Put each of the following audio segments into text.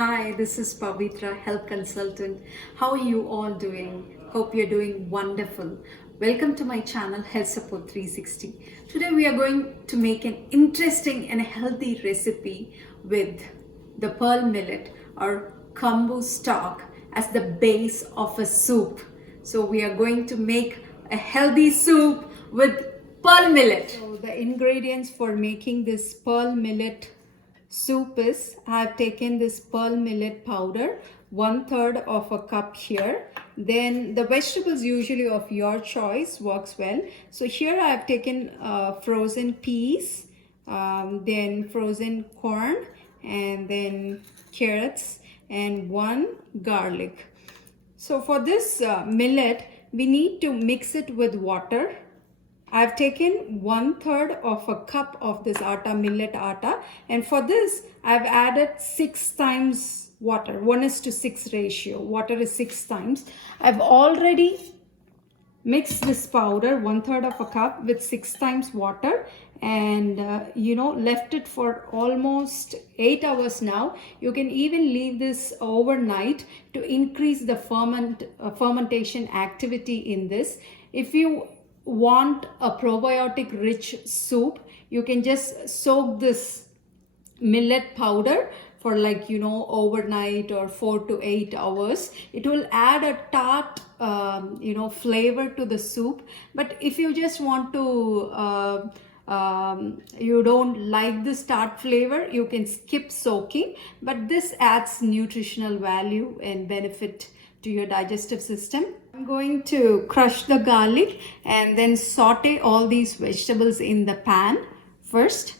Hi, this is Pavitra, health consultant. How are you all doing? Hope you're doing wonderful. Welcome to my channel Health Support 360. Today we are going to make an interesting and healthy recipe with the pearl millet or kambu stock as the base of a soup. So we are going to make a healthy soup with pearl millet. So the ingredients for making this pearl millet soup is, I have taken this pearl millet powder, 1/3 of a cup here. Then the vegetables usually of your choice works well. So here I have taken frozen peas, then frozen corn, and then carrots and one garlic. So for this millet, we need to mix it with water. I've taken 1/3 of a cup of this atta, millet atta, and for this I've added 6 times water, 1:6 ratio. Water is 6 times. I've already mixed this powder, 1/3 of a cup, with 6 times water, and left it for almost 8 hours now. You can even leave this overnight to increase the fermentation activity in this. If you want a probiotic rich soup, you can just soak this millet powder for overnight or 4 to 8 hours. It will add a tart flavor to the soup. But if you just want to you don't like this tart flavor, you can skip soaking, but this adds nutritional value and benefit to your digestive system. I'm going to crush the garlic and then saute all these vegetables in the pan first.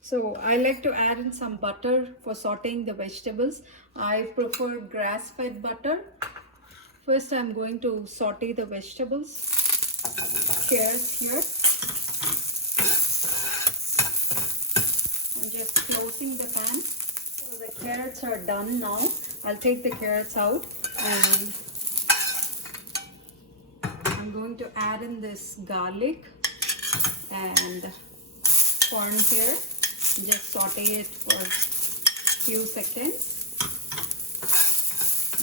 So I like to add in some butter for sauteing the vegetables. I prefer grass-fed butter. First I'm going to saute the vegetables. Carrots here. I'm just closing the pan. So the carrots are done now. I'll take the carrots out and I'm going to add in this garlic and corn here. Just saute it for a few seconds.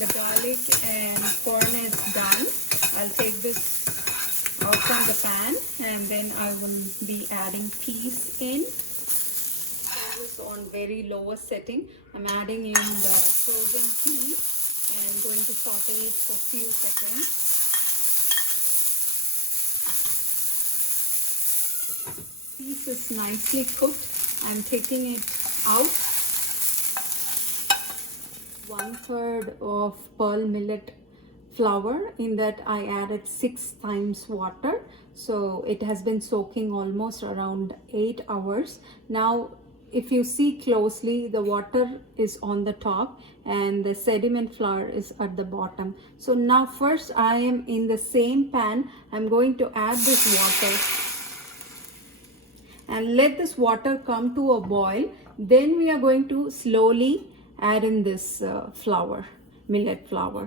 The garlic and corn is done. I'll take this out from the pan and then I will be adding peas in. This on very lowest setting. I'm adding in the frozen peas and going to saute it for a few seconds. Peas is nicely cooked. I'm taking it out. 1/3 of pearl millet flour. In that I added 6 times water. So it has been soaking almost around 8 hours. Now if you see closely, the water is on the top and the sediment flour is at the bottom. So now first I am in the same pan. I'm going to add this water and let this water come to a boil. Then we are going to slowly add in this flour, millet flour.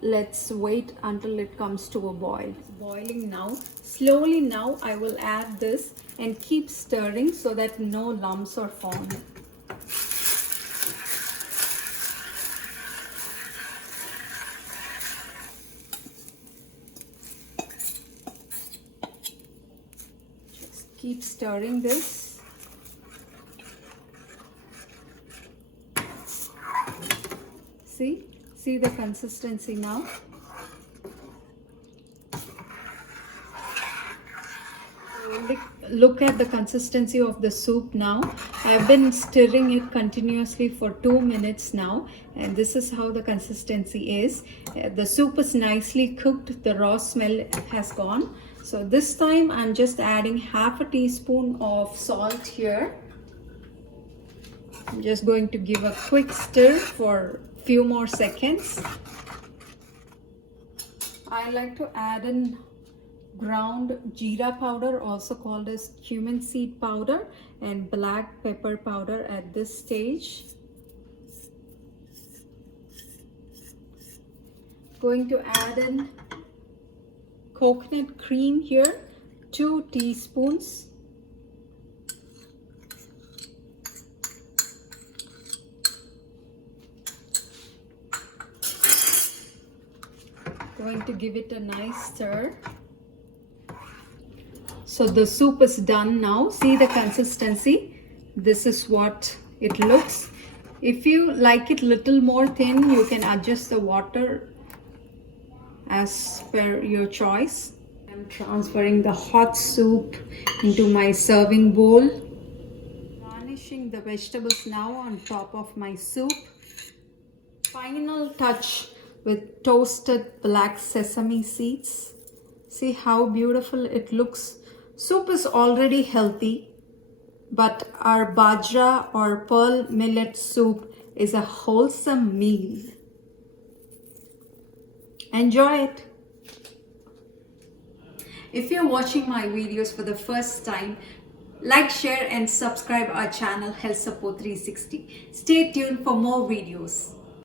Let's wait until it comes to a boil. It's boiling now. Slowly now I will add this and keep stirring so that no lumps are formed. Just keep stirring this. See the consistency now. Look at the consistency of the soup now. I've been stirring it continuously for 2 minutes now, and this is how the consistency is. The soup is nicely cooked. The raw smell has gone. So this time I'm just adding 1/2 teaspoon of salt here. I'm just going to give a quick stir for a few more seconds. I like to add in ground jeera powder, also called as cumin seed powder, and black pepper powder at this stage. Going to add in coconut cream here, 2 teaspoons. Going to give it a nice stir. So the soup is done now. See the consistency. This is what it looks. If you like it little more thin, you can adjust the water as per your choice. I'm transferring the hot soup into my serving bowl. Garnishing the vegetables now on top of my soup. Final touch with toasted black sesame seeds. See how beautiful it looks. Soup is already healthy, but our bajra or pearl millet soup is a wholesome meal. Enjoy it. If you're watching my videos for the first time, like, share and subscribe our channel Health Support 360. Stay tuned for more videos.